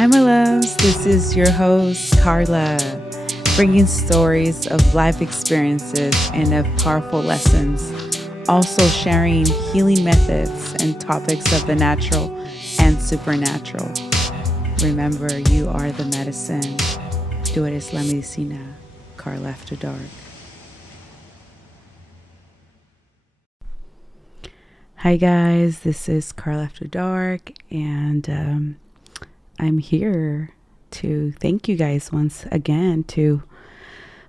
Hi, my loves. This is your host, Karla, bringing stories of life experiences and of powerful lessons, also sharing healing methods and topics of the natural and supernatural. Remember, you are the medicine. Tú eres la medicina. Karla After Dark. Hi, guys. This is Karla After Dark, and I'm here to thank you guys once again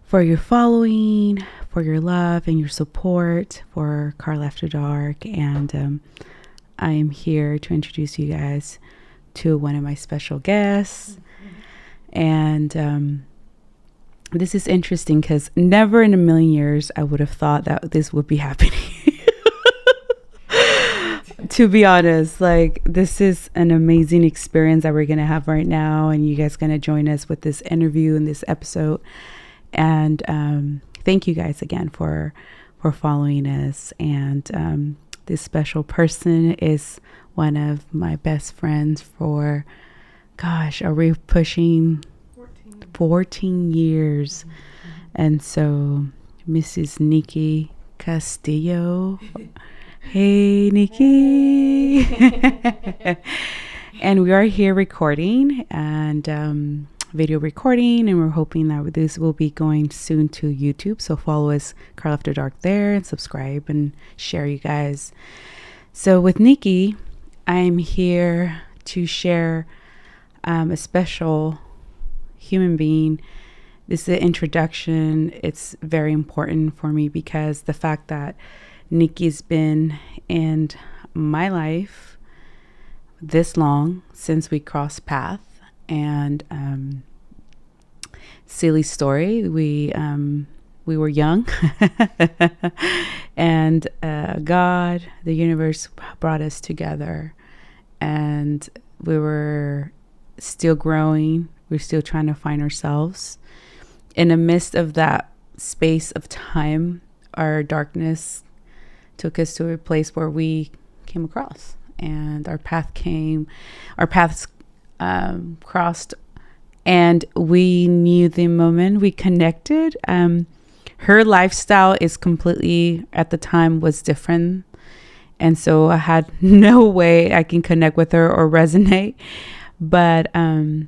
for your following, for your love and your support for Karla After Dark. And I am here to introduce you guys to one of my special guests. And this is interesting because never in a million years I would have thought that this would be happening. To be honest, like, this is an amazing experience that we're going to have right now, and you guys going to join us with this interview and this episode. And thank you guys again for following us. And this special person is one of my best friends for, gosh, are we pushing 14 years? And so Mrs. Nikki Castillo. Hey, Nikki. And we are here recording and video recording, and we're hoping that this will be going soon to YouTube. So follow us, Karla After Dark, there, and subscribe and share, you guys. So with Nikki, I'm here to share a special human being. This is an introduction. It's very important for me because the fact that Nikki's been in my life this long since we crossed paths, and silly story. We were young, and God, the universe, brought us together, and we were still growing. We're still trying to find ourselves. In the midst of that space of time, our darkness took us to a place where we came across, and our paths crossed, and we knew the moment we connected. Her lifestyle is completely, at the time, was different, and so I had no way I can connect with her or resonate. But I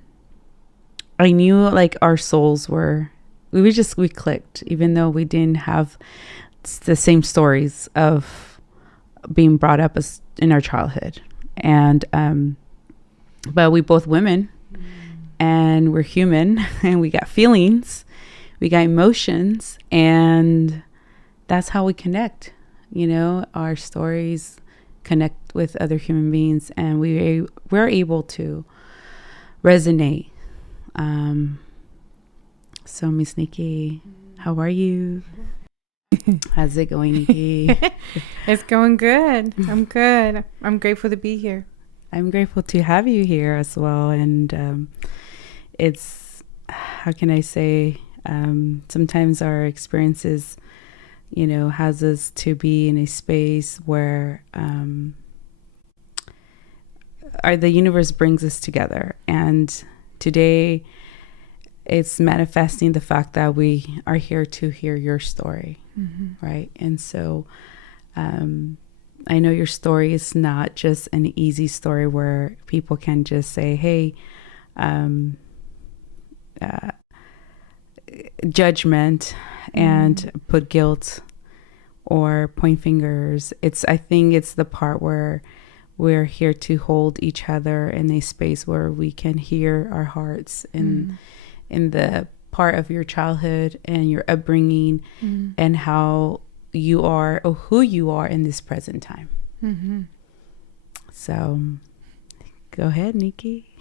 knew, like, our souls we clicked, even though we didn't have the same stories of being brought up as in our childhood. And but we both women, and we're human, and we got feelings, we got emotions, and that's how we connect. You know, our stories connect with other human beings, and we're able to resonate. So Miss Nikki, how are you? How's it going, Nikki? It's going good. I'm good. I'm grateful to be here. I'm grateful to have you here as well. And it's, how can I say, sometimes our experiences, you know, has us to be in a space where the universe brings us together. And today it's manifesting the fact that we are here to hear your story. Mm-hmm. Right. And so I know your story is not just an easy story where people can just say, hey, judgment and put guilt or point fingers. I think it's the part where we're here to hold each other in a space where we can hear our hearts in the part of your childhood and your upbringing, and how you are, or who you are in this present time. Mm-hmm. So go ahead, Nikki.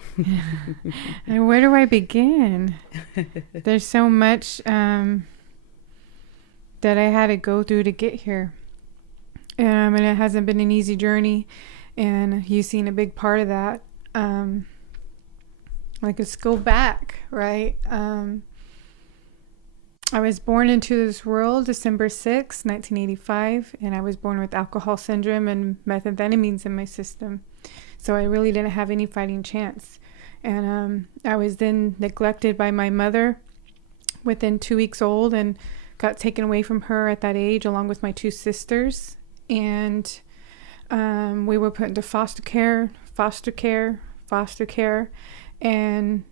And where do I begin? There's so much that I had to go through to get here. And it hasn't been an easy journey, and you've seen a big part of that. Let's go back, right? I was born into this world December 6, 1985, and I was born with alcohol syndrome and methamphetamines in my system. So I really didn't have any fighting chance. And I was then neglected by my mother within 2 weeks old, and got taken away from her at that age, along with my 2 sisters. And we were put into foster care. And,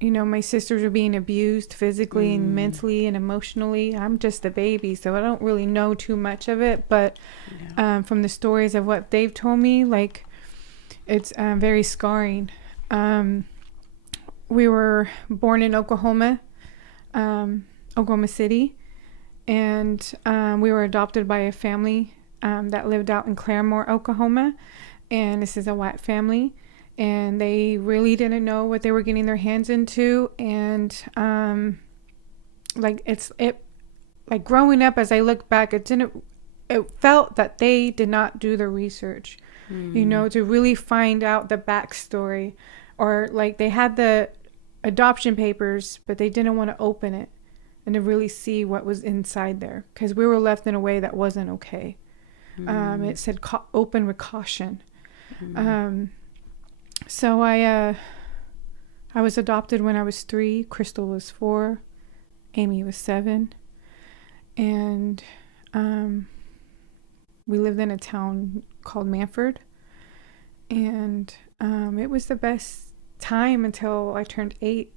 my sisters were being abused physically and mentally and emotionally. I'm just a baby, so I don't really know too much of it. But from the stories of what they've told me, like, it's very scarring. We were born in Oklahoma City, and we were adopted by a family that lived out in Claremore, Oklahoma. And this is a white family, and they really didn't know what they were getting their hands into. And like growing up, as I look back, it felt that they did not do the research, to really find out the backstory, or like they had the adoption papers, but they didn't want to open it and to really see what was inside there, because we were left in a way that wasn't okay. It said open with caution. So I was adopted when I was 3. Crystal was 4. Amy was 7. And we lived in a town called Manford. And it was the best time until I turned 8.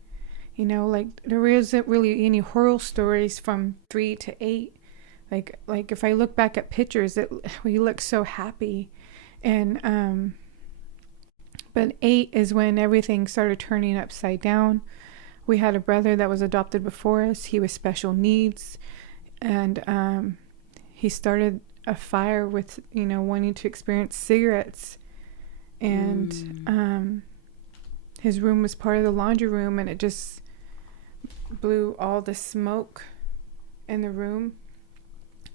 Like there wasn't really any horror stories from 3 to 8. Like if I look back at pictures, we look so happy. And but 8 is when everything started turning upside down. We had a brother that was adopted before us. He was special needs, and he started a fire with wanting to experience cigarettes. And his room was part of the laundry room, and it just blew all the smoke in the room,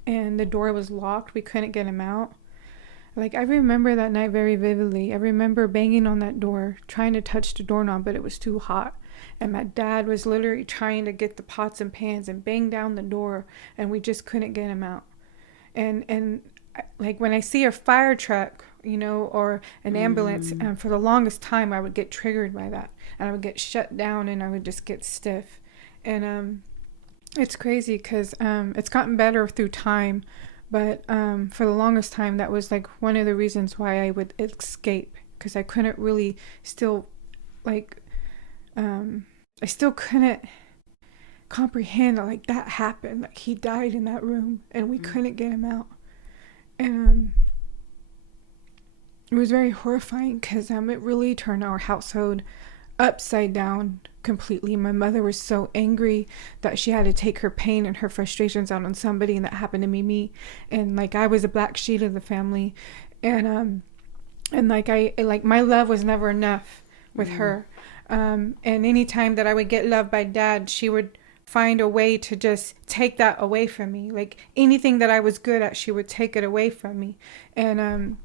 and the door was locked. We couldn't get him out. Like, I remember that night very vividly. I remember banging on that door, trying to touch the doorknob, but it was too hot. And my dad was literally trying to get the pots and pans and bang down the door, and we just couldn't get him out. And like when I see a fire truck, or an ambulance, and for the longest time I would get triggered by that, and I would get shut down, and I would just get stiff. And it's crazy because it's gotten better through time, but for the longest time that was like one of the reasons why I would escape, because I couldn't really I still couldn't comprehend that, like, that happened, like he died in that room and we couldn't get him out. And it was very horrifying because it really turned our household upside down completely. My mother was so angry that she had to take her pain and her frustrations out on somebody, and that happened to be me. And like I was a black sheep of the family, and my love was never enough with her. And anytime that I would get loved by Dad, she would find a way to just take that away from me. Like anything that I was good at, she would take it away from me. And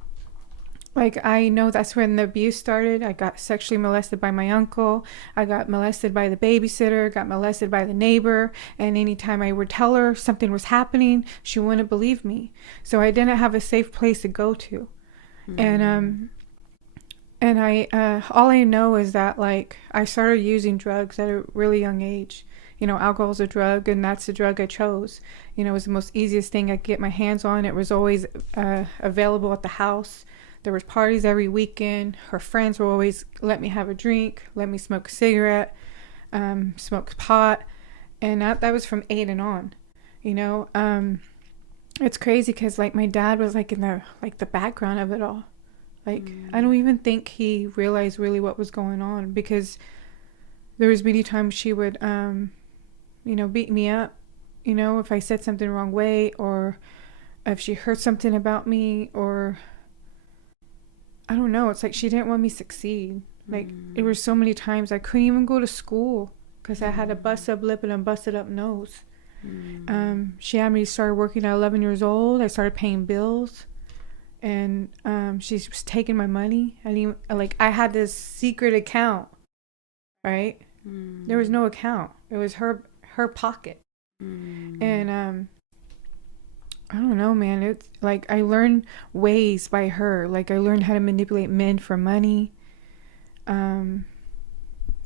I know that's when the abuse started. I got sexually molested by my uncle. I got molested by the babysitter, got molested by the neighbor. And anytime I would tell her something was happening, she wouldn't believe me. So I didn't have a safe place to go to. And I all I know is that, like, I started using drugs at a really young age. Alcohol is a drug, and that's the drug I chose. It was the most easiest thing I could get my hands on. It was always available at the house. There was parties every weekend. Her friends would always let me have a drink, let me smoke a cigarette, smoke pot. And that was from 8 and on. It's crazy because, like, my dad was like in the background of it all. Like, I don't even think he realized really what was going on, because there was many times she would, beat me up, if I said something the wrong way, or if she heard something about me, or I don't know. It's like she didn't want me to succeed. Like, there were so many times I couldn't even go to school because I had a busted up lip and a busted up nose. She had me start working at 11 years old. I started paying bills. And she was taking my money. I had this secret account, right? There was no account. It was her pocket. And I don't know, man. It's like I learned ways by her. Like, I learned how to manipulate men for money.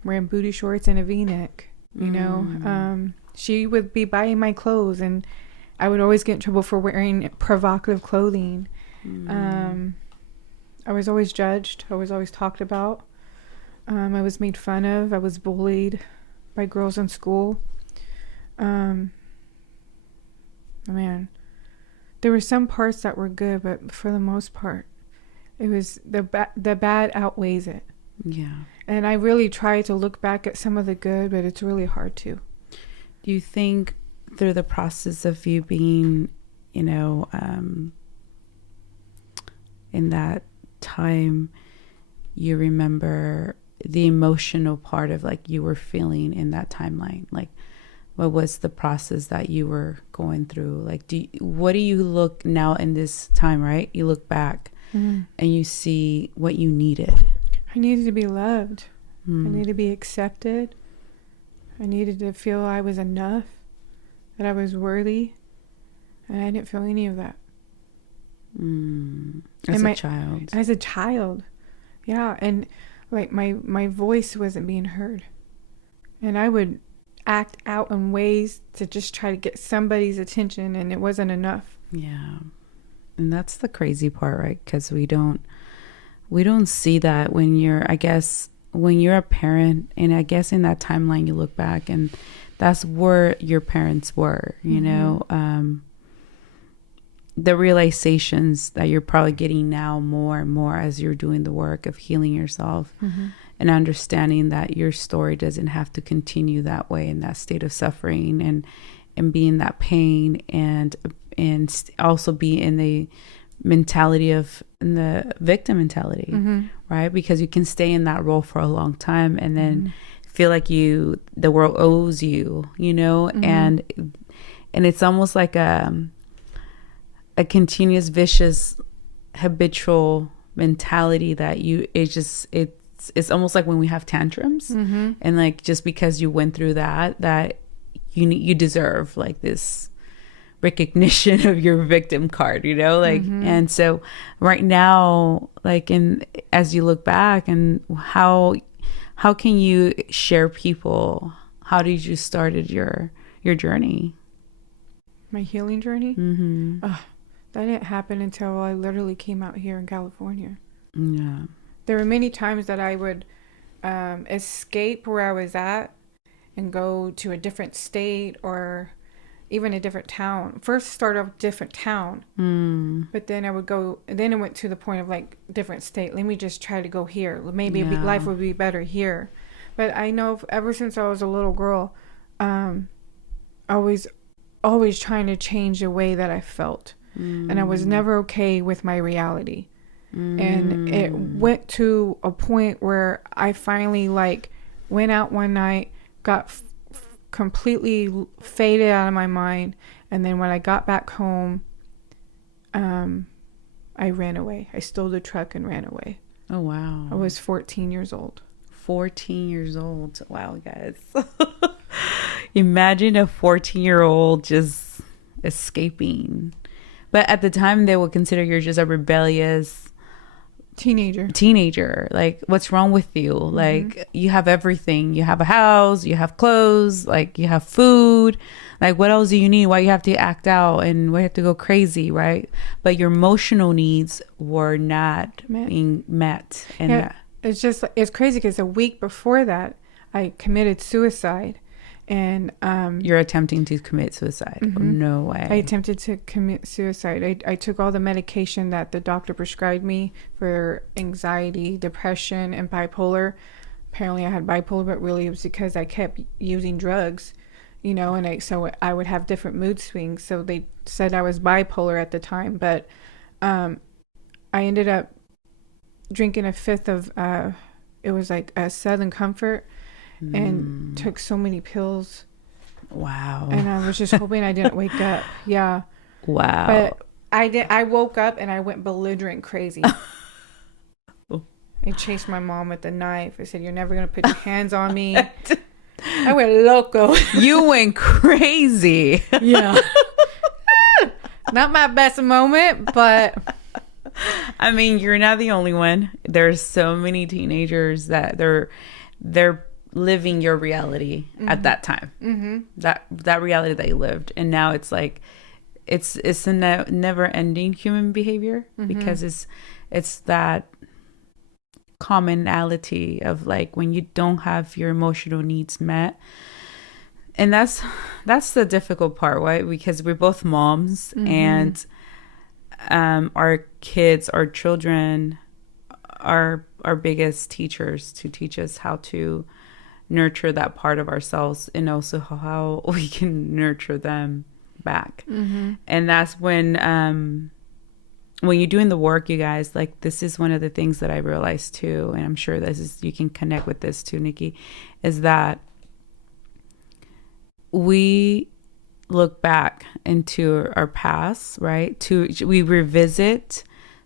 wearing booty shorts and a V-neck, you know. She would be buying my clothes, and I would always get in trouble for wearing provocative clothing. I was always judged. I was always talked about. I was made fun of. I was bullied by girls in school. Man, there were some parts that were good, but for the most part, it was the bad outweighs it. Yeah. And I really try to look back at some of the good, but it's really hard to. Do you think through the process of you being, you know, in that time, you remember the emotional part of like you were feeling in that timeline? Like, what was the process that you were going through? Like, what do you look now in this time, right? You look back and you see what you needed. I needed to be loved. I needed to be accepted. I needed to feel I was enough, that I was worthy, and I didn't feel any of that. As a child. As a child, yeah. And like my voice wasn't being heard, and I would act out in ways to just try to get somebody's attention, and it wasn't enough. Yeah. And that's the crazy part, right? Because we don't see that when you're a parent, and I guess in that timeline you look back and that's where your parents were, you know, the realizations that you're probably getting now more and more as you're doing the work of healing yourself and understanding that your story doesn't have to continue that way, in that state of suffering and be in that pain, and also be in the mentality of the victim mentality, right? Because you can stay in that role for a long time and then feel like the world owes you, you know, and it's almost like a continuous vicious habitual mentality that it's almost like when we have tantrums and like just because you went through that you deserve like this recognition of your victim card, you know, like and so right now, like as you look back, and how can you share people, how did you started your journey, my healing journey? That didn't happen until I literally came out here in California. Yeah, there were many times that I would escape where I was at and go to a different state or even a different town. First start off different town, but then I would go, and then it went to the point of like different state. Let me just try to go here. Maybe life would be better here. But I know ever since I was a little girl, always trying to change the way that I felt, and I was never okay with my reality. And it went to a point where I finally like went out one night, got completely faded out of my mind, and then when I got back home, I ran away. I stole the truck and ran away. Oh wow. I was 14 years old. 14 years old. Wow, guys. Imagine a 14-year-old just escaping. But at the time they would consider you're just a rebellious teenager. Like, what's wrong with you? Like, you have everything. You have a house, you have clothes, like you have food. Like, what else do you need? Why you have to act out and why you have to go crazy, right? But your emotional needs were not being met. And it's crazy because a week before that I committed suicide. And you're attempting to commit suicide? No way. I attempted to commit suicide. I took all the medication that the doctor prescribed me for anxiety, depression, and bipolar. Apparently I had bipolar, but really it was because I kept using drugs, you know, and so I would have different mood swings. So they said I was bipolar at the time, but I ended up drinking a fifth of it was like a Southern Comfort, and took so many pills. Wow. And I was just hoping I didn't wake up. Yeah. Wow. But I woke up and I went belligerent crazy. I chased my mom with a knife. I said, "You're never going to put your hands on me." I went loco. You went crazy. Yeah. Not my best moment, but I mean, you're not the only one. There's so many teenagers that their living your reality at that time, that reality that you lived. And now it's like, it's a never ending human behavior, because it's that commonality of like when you don't have your emotional needs met. And that's the difficult part, right? Because we're both moms, and our kids, our children, are our biggest teachers to teach us how to nurture that part of ourselves, and also how we can nurture them back. And that's when you're doing the work, you guys, like, this is one of the things that I realized too, and I'm sure you can connect with this too, Nikki, is that we look back into our past, right? We revisit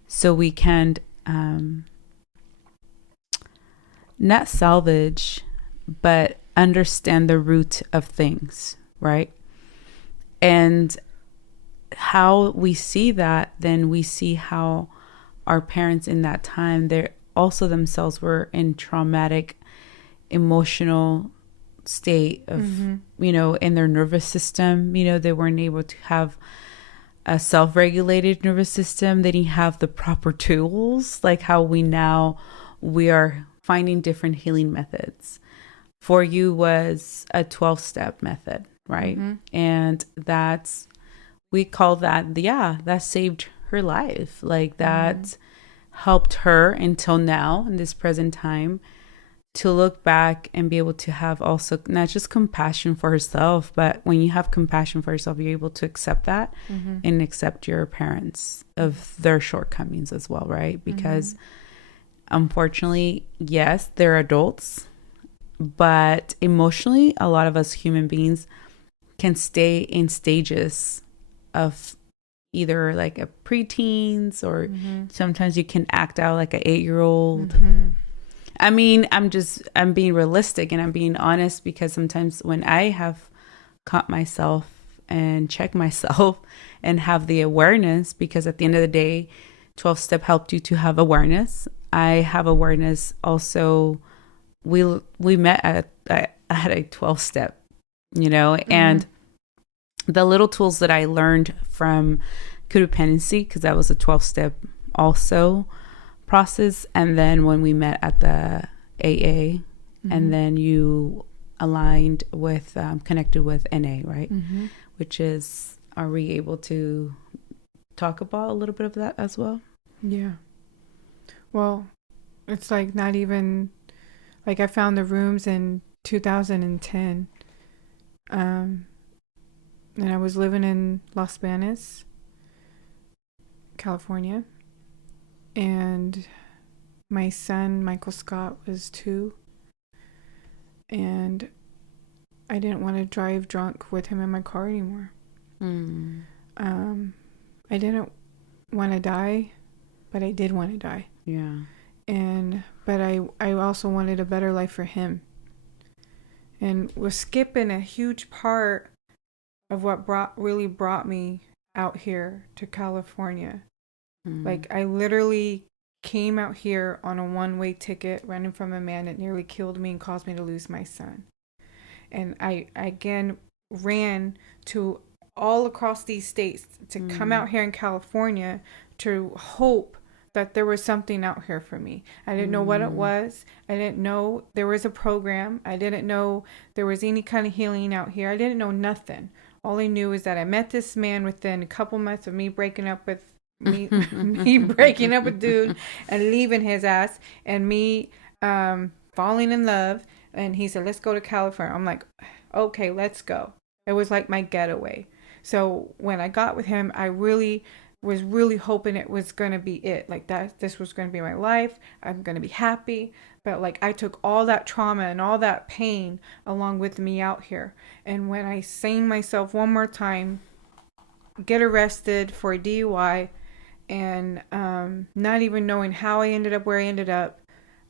so we can not salvage, but understand the root of things, right? And how we see that, then we see how our parents in that time, they also themselves were in traumatic emotional state of, in their nervous system. They weren't able to have a self-regulated nervous system. They didn't have the proper tools, like how we are finding different healing methods. For you was a 12-step method, right? And we call that, that saved her life. Like that helped her until now, in this present time, to look back and be able to have also not just compassion for herself, but when you have compassion for yourself, you're able to accept that and accept your parents of their shortcomings as well, right? Because unfortunately, yes, they're adults, but emotionally, a lot of us human beings can stay in stages of either like a preteens, or sometimes you can act out like an 8-year-old. I mean, I'm being realistic and I'm being honest, because sometimes when I have caught myself and checked myself and have the awareness, because at the end of the day, 12-step helped you to have awareness. I have awareness also. We met at a 12-step, and the little tools that I learned from codependency, because that was a 12-step also process. And then when we met at the AA, and then you aligned with, connected with NA, right? Which is, are we able to talk about a little bit of that as well? Yeah. Well, it's like not even, like I found the rooms in 2010. And I was living in Los Banos, California. And my son, Michael Scott, was 2. And I didn't want to drive drunk with him in my car anymore. I didn't want to die, but I did want to die. Yeah. But I also wanted a better life for him. And we're skipping a huge part of what really brought me out here to California. Like, I literally came out here on a one-way ticket, running from a man that nearly killed me and caused me to lose my son. And I again ran to all across these states to come out here in California to hope that there was something out here for me. I didn't know what it was. I didn't know there was a program. I didn't know there was any kind of healing out here. I didn't know nothing. All I knew is that I met this man within a couple months of me breaking up with me breaking up with dude and leaving his ass, and me falling in love. And he said, let's go to California. I'm like, okay, let's go. It was like my getaway. So when I got with him, I really was hoping it was going to be it. Like, that this was going to be my life. I'm going to be happy. But like, I took all that trauma and all that pain along with me out here. And when I seen myself one more time get arrested for a DUI, and not even knowing how I ended up where I ended up,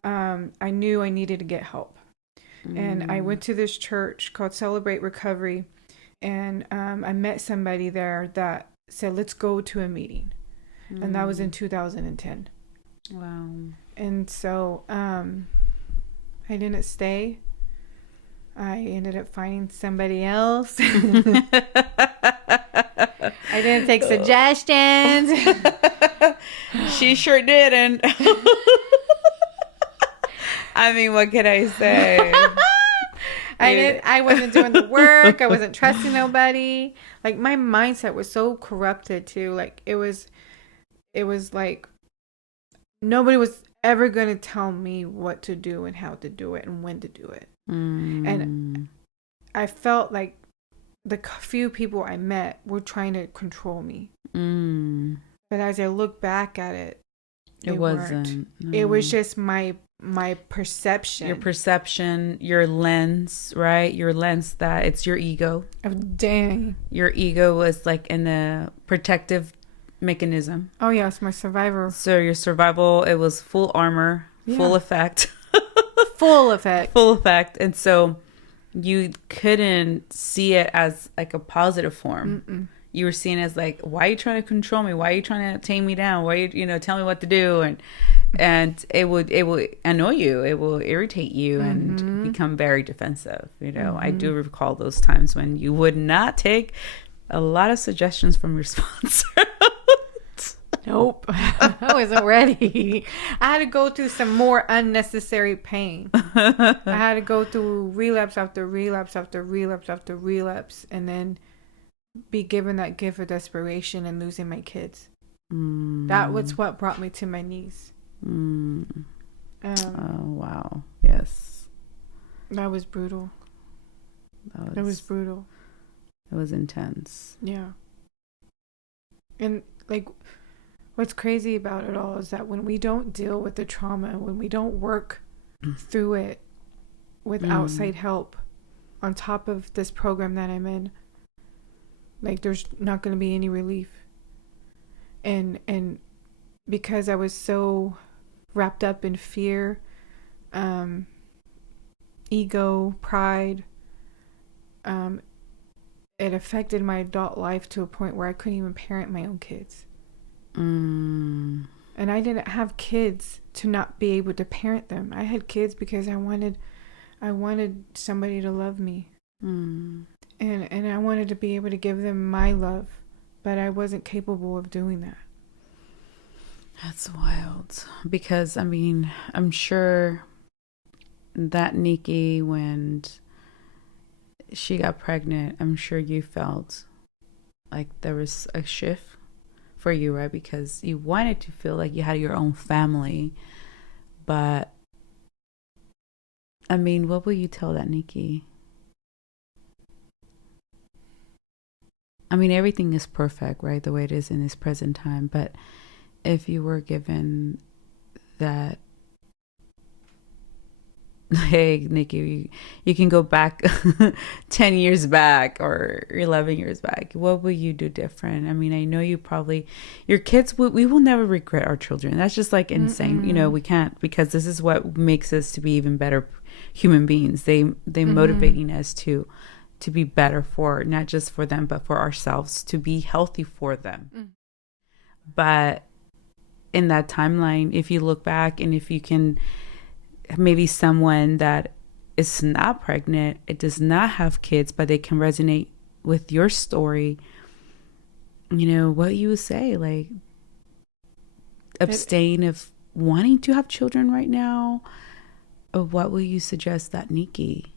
I knew I needed to get help. And I went to this church called Celebrate Recovery, and I met somebody there that said, let's go to a meeting. And that was in 2010. Wow. And so I didn't stay. I ended up finding somebody else. I didn't take suggestions. She sure didn't. I mean, what can I say? I wasn't doing the work. I wasn't trusting nobody. Like, my mindset was so corrupted too. Like, it was like nobody was ever going to tell me what to do and how to do it and when to do it. And I felt like the few people I met were trying to control me. But as I look back at it, it wasn't. No. It was just my perception. Your perception, your lens, right? Your lens, that it's your ego. Oh, dang. Your ego was like in a protective mechanism. Oh, yes, my survivor. So your survival, it was full armor, full effect. Full effect. Full effect. And so you couldn't see it as like a positive form. You were seen as like, why are you trying to control me? Why are you trying to tame me down? Why are you tell me what to do? And it would annoy you. It will irritate you and become very defensive. I do recall those times when you would not take a lot of suggestions from your sponsor. Nope. I wasn't ready. I had to go through some more unnecessary pain. I had to go through relapse after relapse after relapse after relapse, and then be given that gift of desperation and losing my kids. That was what brought me to my knees. Oh, wow. Yes. That was brutal. It was brutal. It was intense. Yeah. And like, what's crazy about it all is that when we don't deal with the trauma, when we don't work through it with outside help on top of this program that I'm in, like, there's not going to be any relief. And because I was so wrapped up in fear, ego, pride, it affected my adult life to a point where I couldn't even parent my own kids. And I didn't have kids to not be able to parent them. I had kids because I wanted somebody to love me. And I wanted to be able to give them my love, but I wasn't capable of doing that. That's wild. Because, I mean, I'm sure that Nikki, when she got pregnant, I'm sure you felt like there was a shift for you, right? Because you wanted to feel like you had your own family. But, I mean, what will you tell that Nikki? I mean, everything is perfect, right? The way it is in this present time. But if you were given that, hey, Nikki, you can go back 10 years back or 11 years back, what will you do different? I mean, I know you probably, your kids, we will never regret our children. That's just like insane. We can't, because this is what makes us to be even better human beings. They motivating us to be better for, not just for them, but for ourselves, to be healthy for them. But in that timeline, if you look back and if you can, maybe someone that is not pregnant, it does not have kids, but they can resonate with your story, what you would say, like, abstain of wanting to have children right now, or what will you suggest that Nikki?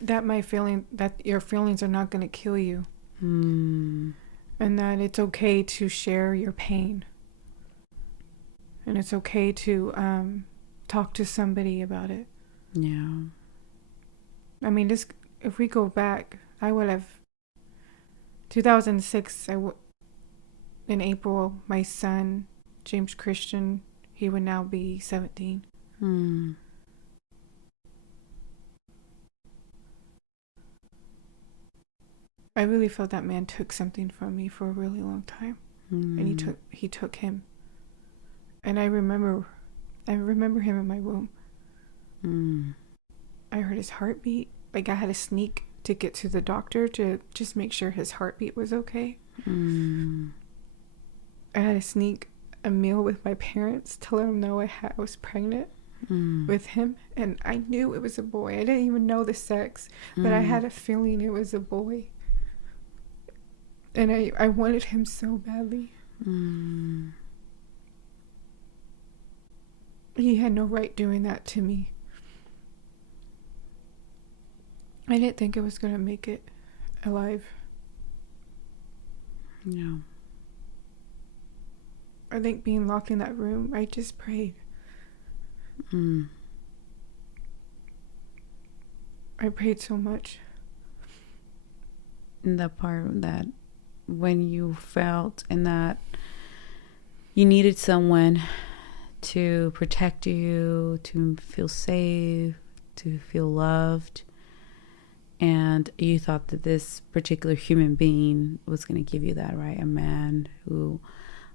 That your feelings are not going to kill you. And that it's okay to share your pain. And it's okay to talk to somebody about it. Yeah. I mean, if we go back, I would have 2006. In April, my son James Christian, he would now be 17. I really felt that man took something from me for a really long time, and he took him. And I remember him in my womb. I heard his heartbeat. Like, I had to sneak to get to the doctor to just make sure his heartbeat was okay. I had to sneak a meal with my parents to let them know I was pregnant. with him, and I knew it was a boy. I didn't even know the sex, but I had a feeling it was a boy. And I wanted him so badly. He had no right doing that to me. I didn't think I was going to make it alive. No. I think being locked in that room, I just prayed. I prayed so much. In the part that when you felt and that you needed someone to protect you, to feel safe, to feel loved, and you thought that this particular human being was going to give you that, right? A man who,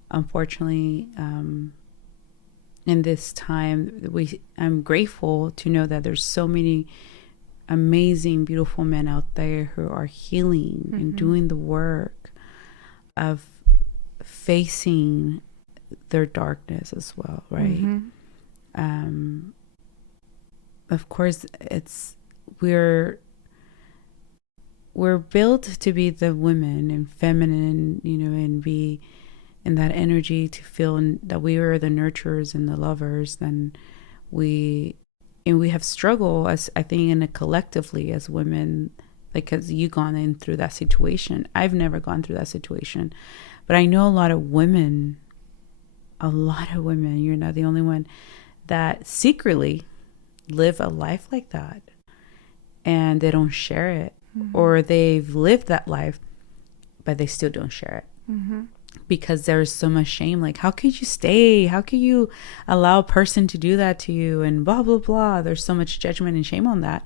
unfortunately, in this time, I'm grateful to know that there's so many amazing, beautiful men out there who are healing and doing the work of facing their darkness as well, right? Of course, we're built to be the women and feminine, and be in that energy to feel that we are the nurturers and the lovers. Then we have struggled, as I think, collectively as women, because you gone in through that situation. I've never gone through that situation, but I know a lot of women. You're not the only one that secretly live a life like that, and they don't share it, or they've lived that life, but they still don't share it. Because there's so much shame. Like, how could you stay? How could you allow a person to do that to you? And blah, blah, blah. There's so much judgment and shame on that.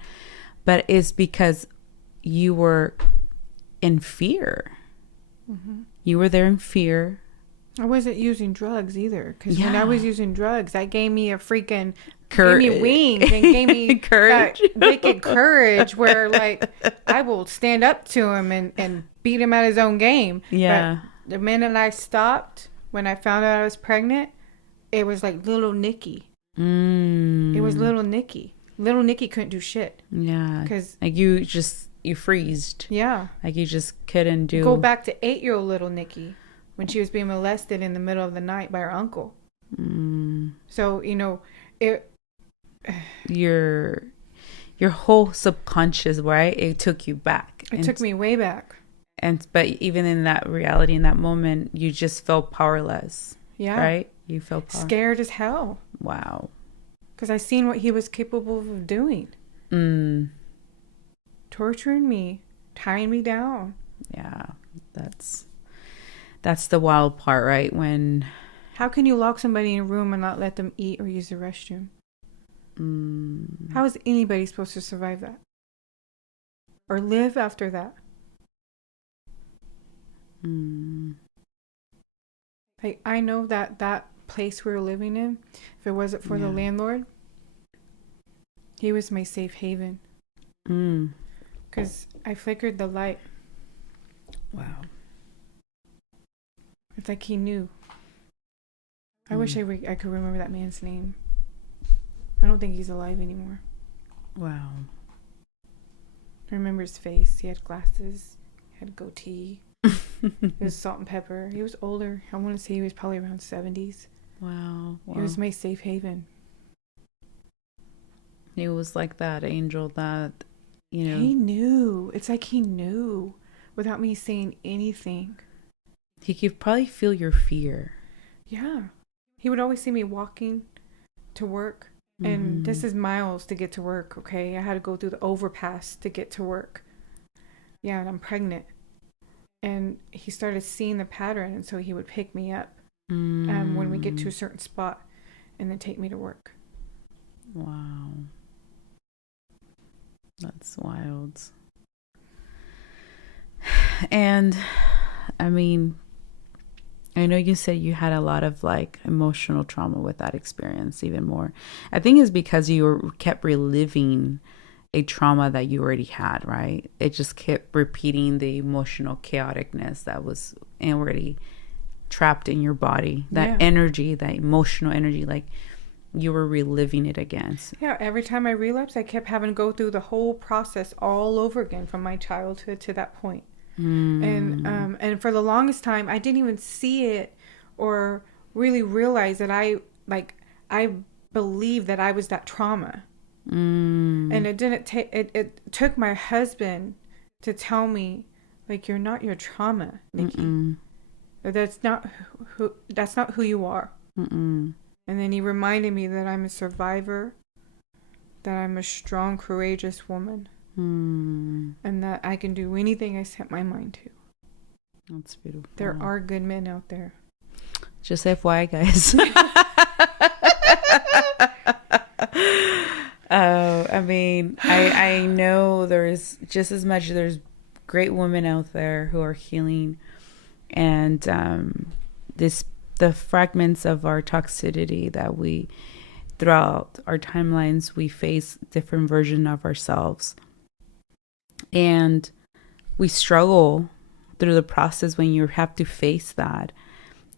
But it's because you were in fear. You were there in fear. I wasn't using drugs either. Because when I was using drugs, that gave me a freaking... Courage. Gave me wings and gave me courage. That wicked courage where, like, I will stand up to him and beat him at his own game. Yeah. But the minute I stopped, when I found out I was pregnant, it was like little Nikki. It was little Nikki. Little Nikki couldn't do shit. Yeah. Because like you freezed. Yeah. Like you just couldn't do. Go back to 8-year-old little Nikki when she was being molested in the middle of the night by her uncle. So, your whole subconscious, right? It took you back. It took me way back. But even in that reality, in that moment, you just felt powerless. Yeah. Right? You felt scared as hell. Wow. Because I seen what he was capable of doing. Torturing me, tying me down. Yeah. That's the wild part, right? When... How can you lock somebody in a room and not let them eat or use the restroom? How is anybody supposed to survive that? Or live after that? Like, I know that place we were living in, if it wasn't for the landlord, he was my safe haven. Because I flickered the light. Wow. It's like he knew. I wish I could remember that man's name. I don't think he's alive anymore. Wow. I remember his face. He had glasses. He had a goatee. It was salt and pepper. He was older. I want to say he was probably around 70s. Wow. He was my safe haven. He was like that angel that, He knew. It's like he knew without me saying anything. He could probably feel your fear. Yeah. He would always see me walking to work. And this is miles to get to work, okay? I had to go through the overpass to get to work. Yeah, and I'm pregnant. And he started seeing the pattern, and so he would pick me up when we get to a certain spot and then take me to work. Wow. That's wild. And, I mean... I know you said you had a lot of like emotional trauma with that experience, even more. I think it's because you kept reliving a trauma that you already had, right? It just kept repeating the emotional chaoticness that was already trapped in your body. That energy, that emotional energy, like you were reliving it again. Yeah, every time I relapsed, I kept having to go through the whole process all over again from my childhood to that point. And for the longest time, I didn't even see it or really realize that I believed that I was that trauma. And it didn't take it took my husband to tell me, like, you're not your trauma, Nikki. That's not who you are. And then he reminded me that I'm a survivor, that I'm a strong, courageous woman, and that I can do anything I set my mind to. That's beautiful. There are good men out there. Just FYI, guys. I mean, I know there's just as much, there's great women out there who are healing, and the fragments of our toxicity that we, throughout our timelines, we face different version of ourselves, and we struggle through the process when you have to face that,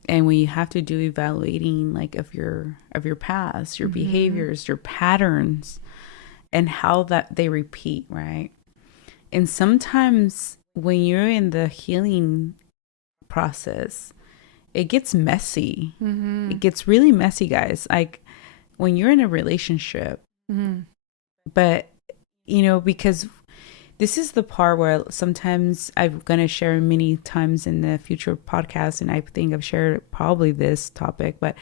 and when you have to do evaluating, like, of your past, your behaviors, your patterns, and how that they repeat, right? And sometimes when you're in the healing process, it gets messy. It gets really messy, guys. Like, when you're in a relationship, but, you know, because this is the part where sometimes I'm going to share many times in the future podcast, and I think I've shared probably this topic, but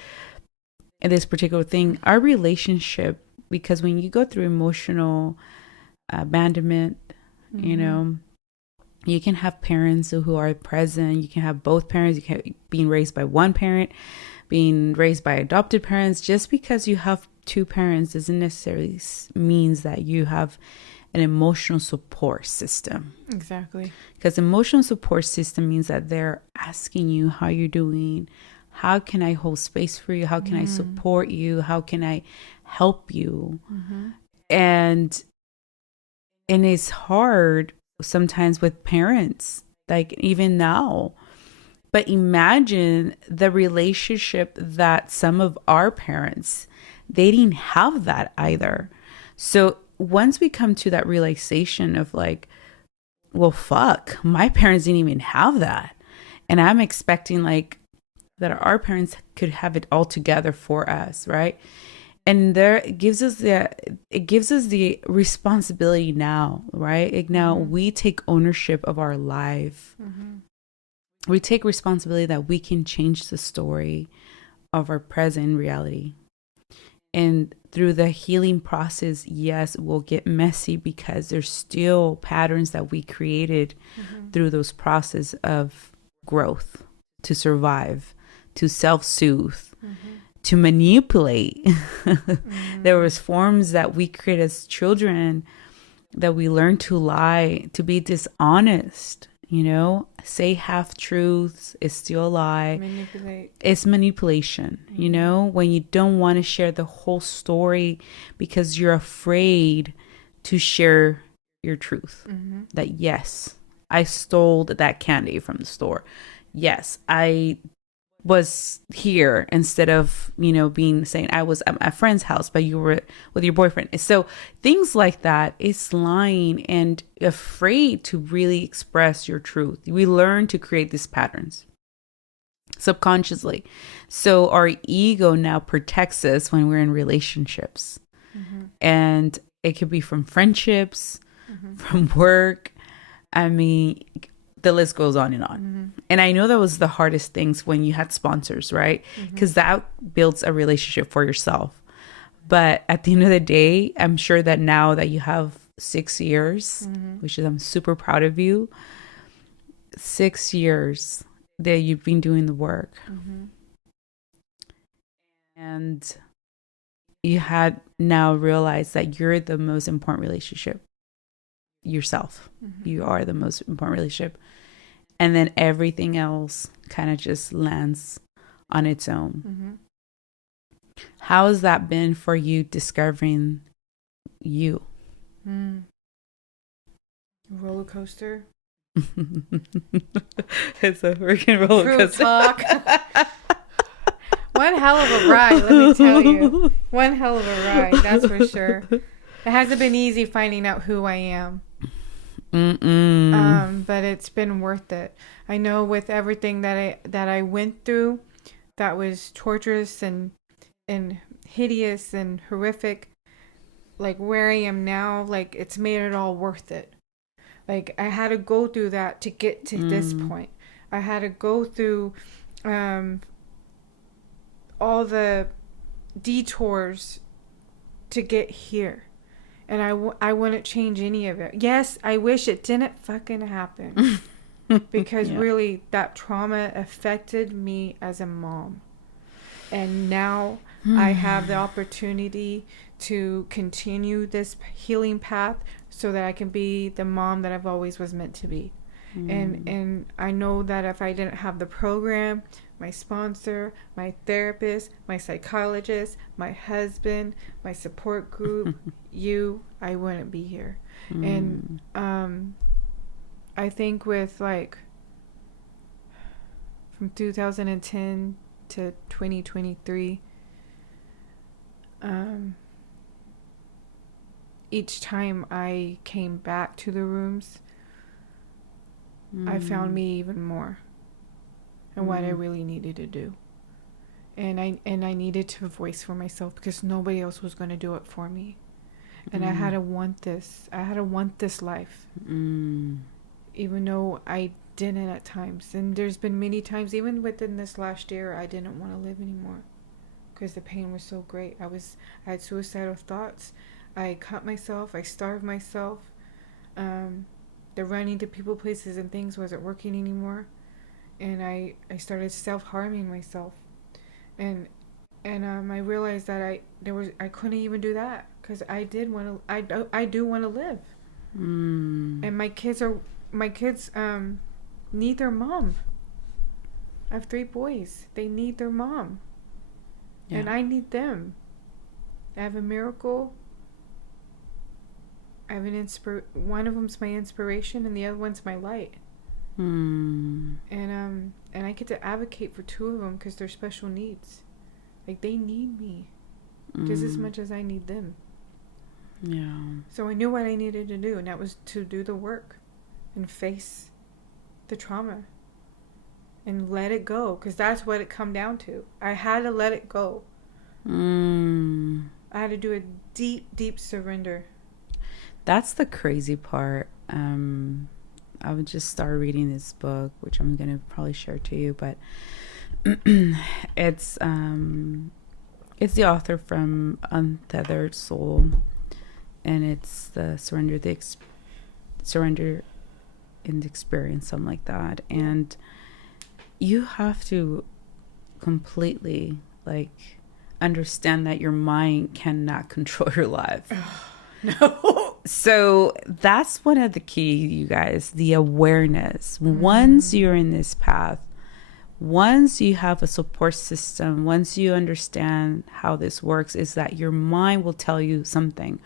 in this particular thing, our relationship, because when you go through emotional abandonment, you know, you can have parents who are present. You can have both parents. You can being raised by one parent, being raised by adopted parents. Just because you have two parents doesn't necessarily means that you have an emotional support system. Exactly. Because emotional support system means that they're asking you how you're doing. How can I hold space for you? How can I support you? How can I help you? And it's hard sometimes with parents, like even now. But imagine the relationship that some of our parents, they didn't have that either. So once we come to that realization of, like, well, fuck, my parents didn't even have that. And I'm expecting, like, that our parents could have it all together for us, right? And it gives us the responsibility now, right? Like, now we take ownership of our life. We take responsibility that we can change the story of our present reality. And through the healing process, yes, it will get messy because there's still patterns that we created through those process of growth, to survive, to self-soothe, to manipulate. There was forms that we create as children that we learn to lie, to be dishonest, you know, say half truths is still a lie. Manipulate. It's manipulation, you know, when you don't want to share the whole story because you're afraid to share your truth. That, yes, I stole that candy from the store. Yes, I was here instead of, you know, saying I was at my friend's house, but you were with your boyfriend. So things like that is lying and afraid to really express your truth. We learn to create these patterns subconsciously. So our ego now protects us when we're in relationships. And it could be from friendships, from work. I mean, the list goes on and on. And I know that was the hardest things when you had sponsors, right? Because that builds a relationship for yourself. But at the end of the day, I'm sure that now that you have 6 years, which is, I'm super proud of you, 6 years that you've been doing the work. And you had now realized that you're the most important relationship. Yourself. You are the most important relationship. And then everything else kind of just lands on its own. How has that been for you discovering you? Roller coaster. It's a freaking roller coaster. Talk. One hell of a ride, let me tell you. One hell of a ride, that's for sure. It hasn't been easy finding out who I am. But it's been worth it. I know with everything that I went through, that was torturous and hideous and horrific. Like where I am now, like it's made it all worth it. Like I had to go through that to get to this point. I had to go through all the detours to get here. And I wouldn't change any of it. Yes, I wish it didn't fucking happen. Because really, that trauma affected me as a mom. And now I have the opportunity to continue this healing path so that I can be the mom that I've always was meant to be. And I know that if I didn't have the program, my sponsor, my therapist, my psychologist, my husband, my support group, I wouldn't be here. And I think with like from 2010 to 2023, each time I came back to the rooms, I found me even more and what I really needed to do. And I needed to voice for myself because nobody else was going to do it for me. And I had to want this. I had to want this life. Even though I didn't at times. And there's been many times, even within this last year, I didn't want to live anymore. Because the pain was so great. I had suicidal thoughts. I cut myself. I starved myself. The running to people, places, and things wasn't working anymore. And I started self-harming myself. And I realized that I couldn't even do that. Because I do want to live. And my kids need their mom. I have 3 boys. They need their mom. Yeah. And I need them. I have a miracle. I have one of them's my inspiration and the other one's my light. And I get to advocate for 2 of them because they're special needs. Like they need me just as much as I need them. Yeah. So I knew what I needed to do, and that was to do the work and face the trauma and let it go, because that's what it come down to. I had to let it go. I had to do a deep, deep surrender. That's the crazy part. I would just start reading this book, which I'm going to probably share to you, but it's the author from Untethered Soul, and it's the surrender in the experience, something like that. And you have to completely like understand that your mind cannot control your life. No. So that's one of the key, you guys, the awareness. Once you're in this path, once you have a support system, once you understand how this works, is that your mind will tell you something.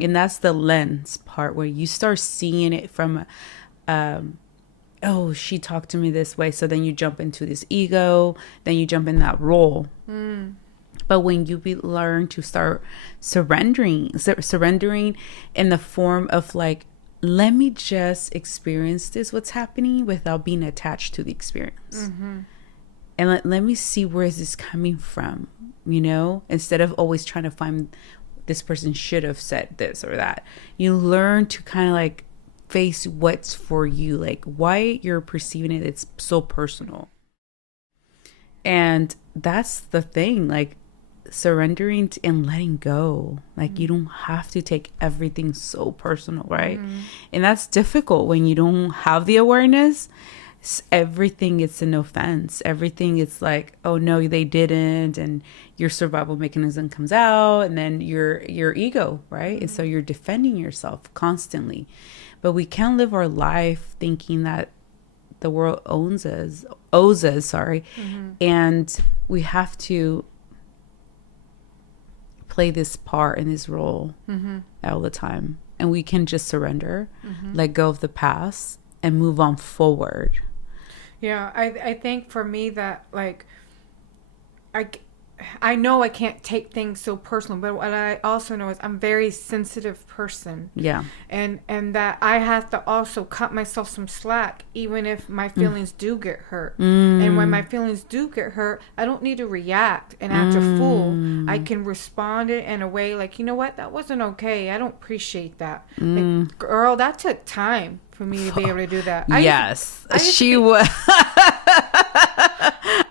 And that's the lens part where you start seeing it from, oh, she talked to me this way. So then you jump into this ego, then you jump in that role. But when you learn to start surrendering in the form of like, let me just experience this, what's happening, without being attached to the experience. And let me see, where is this coming from, you know, instead of always trying to find this person should have said this or that. You learn to kind of like face what's for you, like why you're perceiving it. It's so personal. And that's the thing, like surrendering and letting go. Like you don't have to take everything so personal, right? And that's difficult when you don't have the awareness. Everything is an offense. Everything is like, oh no, they didn't, and your survival mechanism comes out, and then your ego, right? And so you're defending yourself constantly. But we can't live our life thinking that the world owes us, and we have to play this part in this role all the time. And we can just surrender, let go of the past, and move on forward. Yeah, I think for me that like I know I can't take things so personal, but what I also know is I'm a very sensitive person. Yeah. And that I have to also cut myself some slack, even if my feelings do get hurt. And when my feelings do get hurt, I don't need to react and act a fool. I can respond it in a way like, you know what, that wasn't okay. I don't appreciate that. Like, girl, that took time for me to be able to do that. She was.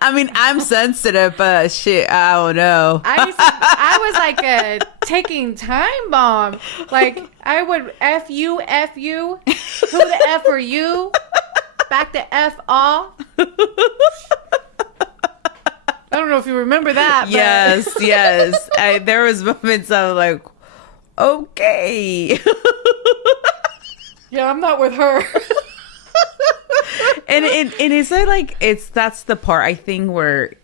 I mean, I'm sensitive, but shit, I don't know. I was like a ticking time bomb. Like, I would F you. Who the F are you? Back to F off. I don't know if you remember that. But. Yes. There was moments I was like, okay. Yeah, I'm not with her. and it's like that's the part I think where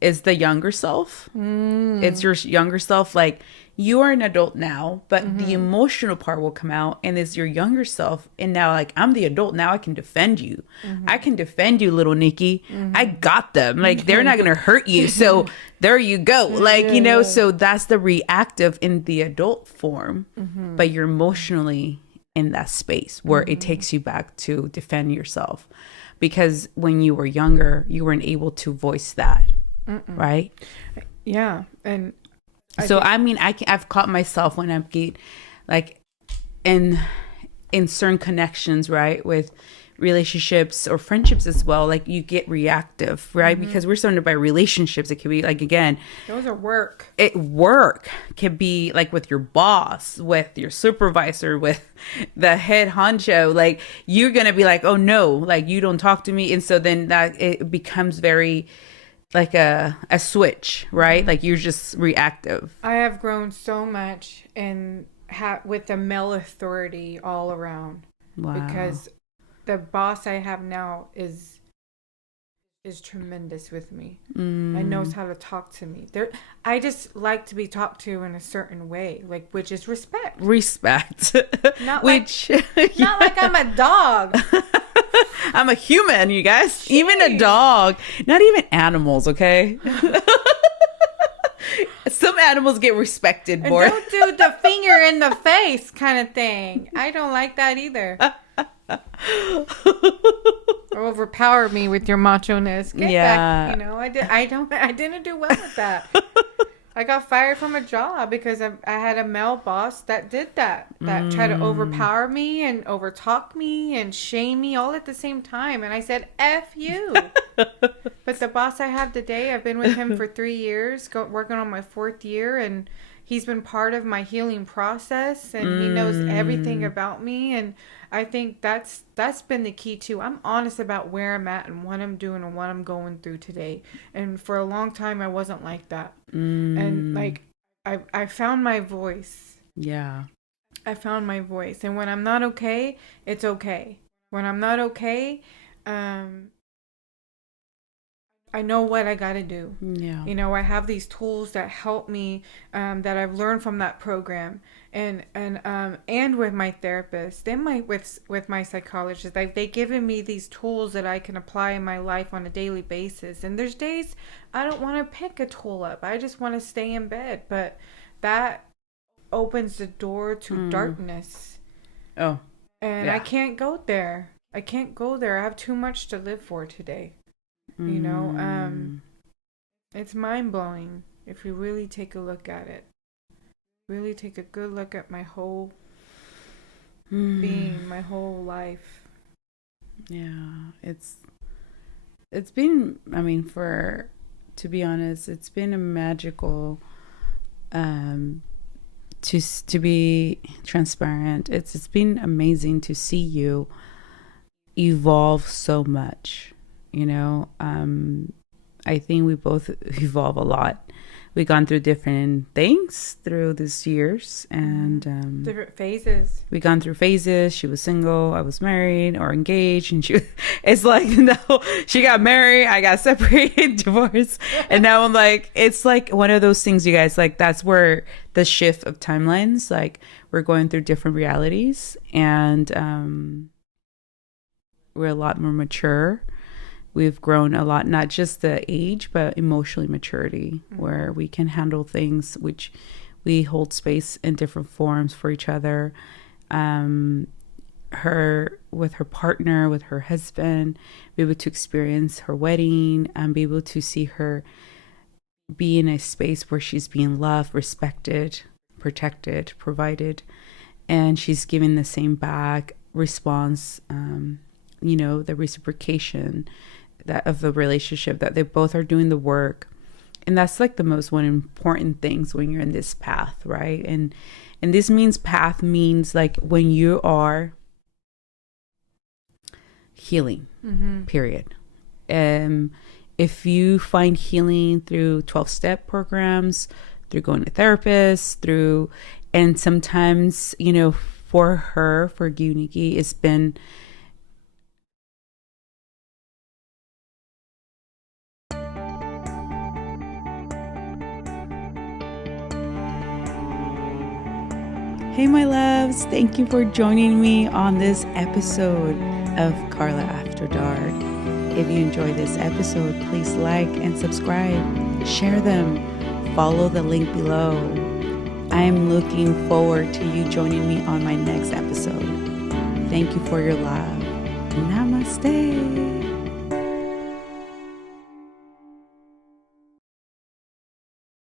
it's the younger self. It's your younger self. Like, you are an adult now, but the emotional part will come out, and it's your younger self. And now, like, I'm the adult now. I can defend you. I can defend you, little Nikki. I got them. Like, they're not gonna hurt you. So there you go. Like, you know. So that's the reactive in the adult form, but you're emotionally in that space where it takes you back to defend yourself, because when you were younger, you weren't able to voice that, right? Yeah, and I've caught myself when I'm like in certain connections, right, with relationships or friendships as well. Like, you get reactive, right? Because we're surrounded by relationships. It could be like, again, those are work. Work can be like with your boss, with your supervisor, with the head honcho. Like, you're gonna be like, oh no, like, you don't talk to me, and so then that it becomes very like a switch, right? Like, you're just reactive. I have grown so much with the male authority all around. Wow. Because the boss I have now is tremendous with me. And knows how to talk to me. I just like to be talked to in a certain way, like, which is respect. Not like I'm a dog. I'm a human, you guys. Jeez. Even a dog. Not even animals, okay? Some animals get respected more. And don't do the finger in the face kind of thing. I don't like that either. Overpower me with your macho-ness. Get back. You know, I didn't do well with that. I got fired from a job because I had a male boss that did that tried to overpower me and overtalk me and shame me all at the same time. And I said, F you. But the boss I have today, I've been with him for 3 years, working on my 4th year, and he's been part of my healing process, and he knows everything about me. And I think that's been the key too. I'm honest about where I'm at and what I'm doing and what I'm going through today. And for a long time, I wasn't like that. And like, I found my voice. Yeah. I found my voice. And when I'm not okay, it's okay. When I'm not okay, I know what I got to do. Yeah. You know, I have these tools that help me, that I've learned from that program, and with my therapist and with my psychologist. They've given me these tools that I can apply in my life on a daily basis. And there's days I don't want to pick a tool up. I just want to stay in bed. But that opens the door to darkness. Oh. And I can't go there. I have too much to live for today. You know, it's mind-blowing if you really take a look at it. Really take a good look at my whole being, my whole life. Yeah, it's been, I mean, to be honest, it's been a magical, to be transparent. It's been amazing to see you evolve so much. You know, I think we both evolve a lot. We've gone through different things through these years, and different phases. We gone through phases. She was single, I was married or engaged, and it's like, no, she got married, I got separated, divorced, and now I'm like, it's like one of those things, you guys. Like, that's where the shift of timelines. Like, we're going through different realities, and we're a lot more mature. we've grown a lot, not just the age, but emotionally maturity, where we can handle things, which we hold space in different forms for each other. Her with her partner, with her husband, be able to experience her wedding and be able to see her be in a space where she's being loved, respected, protected, provided, and she's giving the same back response, the reciprocation that of the relationship, that they both are doing the work. And that's like the most one important things when you're in this path, right? And this means path means like when you are healing, period. If you find healing through 12-step programs, through going to therapists, and sometimes, for you, Nikki, it's been Hey, my loves, thank you for joining me on this episode of Karla After Dark. If you enjoy this episode, please like and subscribe, share them, follow the link below. I am looking forward to you joining me on my next episode. Thank you for your love. Namaste.